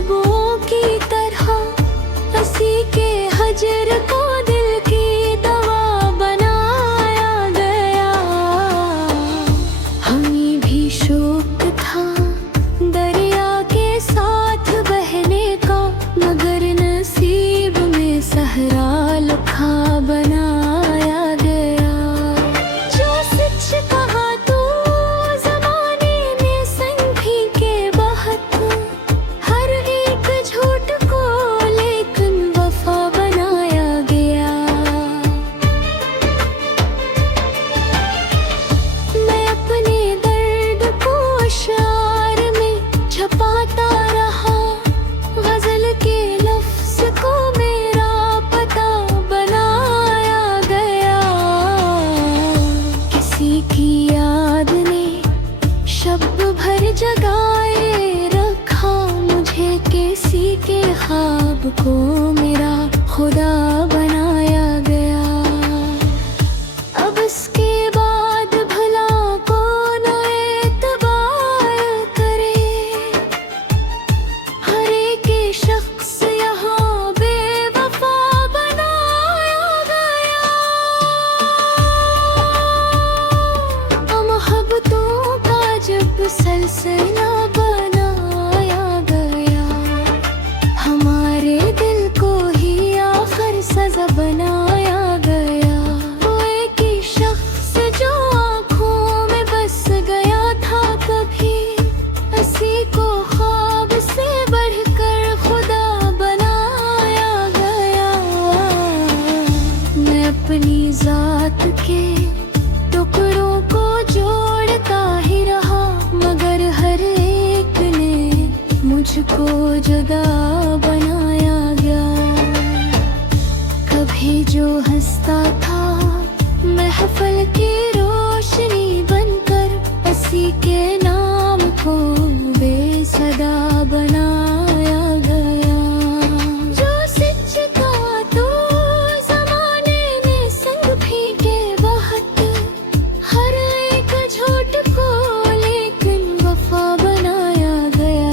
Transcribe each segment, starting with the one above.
खुशबुओं की तरह हंसी के हजर को दिल की दवा बनाया गया। हमें भी शौक था दरिया के साथ बहने का, मगर नसीब में सहरा लिखा बनाया गया। जो सच कहा तो जमाने ने संगी के बहत, हर एक झूठ को लेकिन वफा बनाया गया। मैं अपने दर्द को अशआर में छुपाता रहा, गजल के लफ्ज को मेरा पता बनाया गया। किसी की याद ने शब भर जगाए रखा मुझे, किसी के ख्वाब को मेरा खुदा बनाया गया। अब इसके बाद भला कौन एतबार करे, हर एक शख्स यहाँ बेवफा बनाया गया। मोहब्बतों का जब सिलसिला बनाया गया, हमारे दिल को ही आखिर सजा बनाया गया। वो एक ही शख्स जो आँखों में बस गया था कभी, उसी को ख्वाब से बढ़कर खुदा बनाया गया। मैं अपनी जात के टुकड़ों को जोड़ता ही रहा, मगर हर एक ने मुझको जुदा बनाया गया। कभी जो हंसता था महफिल की रोशनी बनकर, उसी के नाम को बेसदा बनाया गया। जो सच का तो जमाने में संग भी के बहत, हर एक झूठ को लेकिन वफा बनाया गया।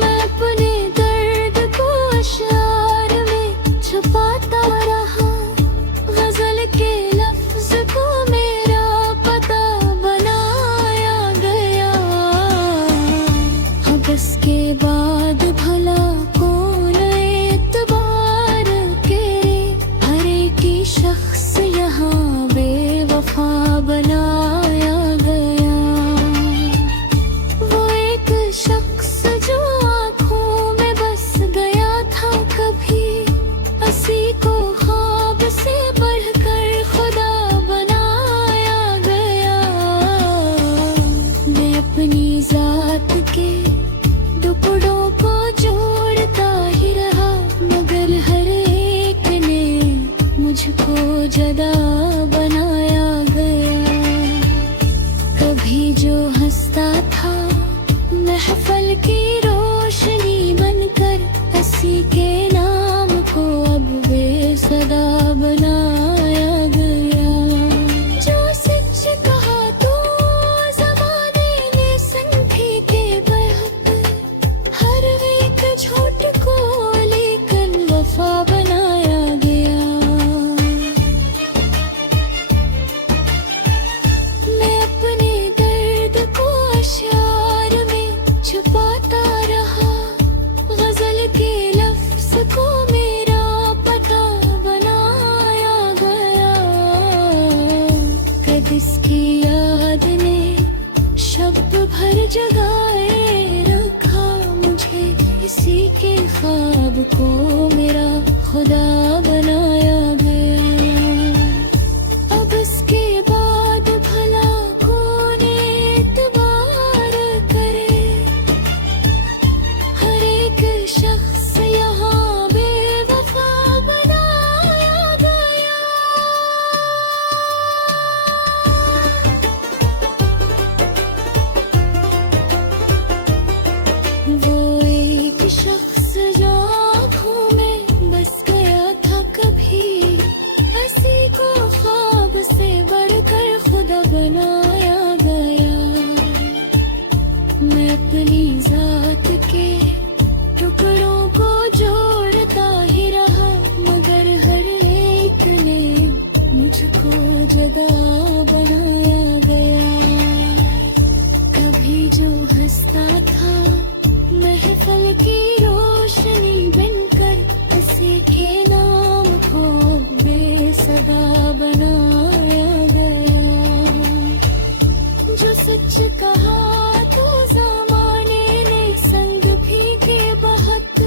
मैं अपने दर्द को अशआर में छुपाता रहा, गजल के लफ्ज को मेरा पता बनाया गया। अब इसके बाद भला कौन एतबार करे, हर एक ही शख्स यहाँ बेवफा बनाया गया। वो एक शख्स जो आँखों में बस गया था कभी, उसी को ख्वाब से बढ़कर खुदा बनाया गया। मैं अपनी जात के टुकड़ों को जोड़ता ही रहा, मगर हर एक ने मुझको जुदा बनाया गया। कभी जो हंसता था महफिल की रोशनी बनकर, उसी के नाम को अब बेसदा बनाया गया। जो सच कहा तो जमाने ने संगी के बहक, हर एक झूठ को लेकिन वफा बनाया गया। मैं अपने दर्द को अशआर में छुपाता रहा, गजल के लफ्ज को मेरा पता बनाया गया। कद इसकी याद ने शब भर जगाए रखा मुझे, इसी के ख्वाब को मेरा खुदा बनाया गया। अब इसके बाद भला कौन एतबार करे, हर एक शख्स यहाँ बेवफा बनाया गया। वो एक शख्स जो आँखों में बस गया था कभी, सदा बनाया गया। कभी जो हंसता था महफिल की रोशनी बनकर, हंसी के नाम को बेसदा बनाया गया। जो सच कहा तो ज़माने ने संग भी के बहुत,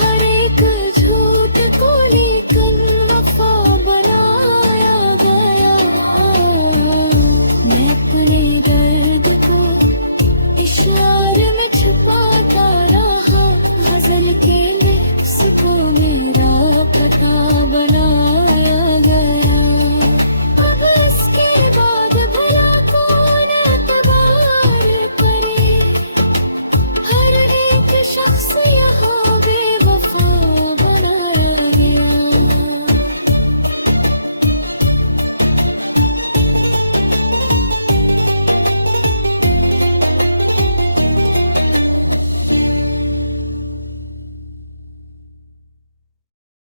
हर एक झूठ को लेकर वफा बनाया गया। मैं अपने दर्द को इशार में छुपाता रहा, गजल के लफ्ज़ को मेरा पता बना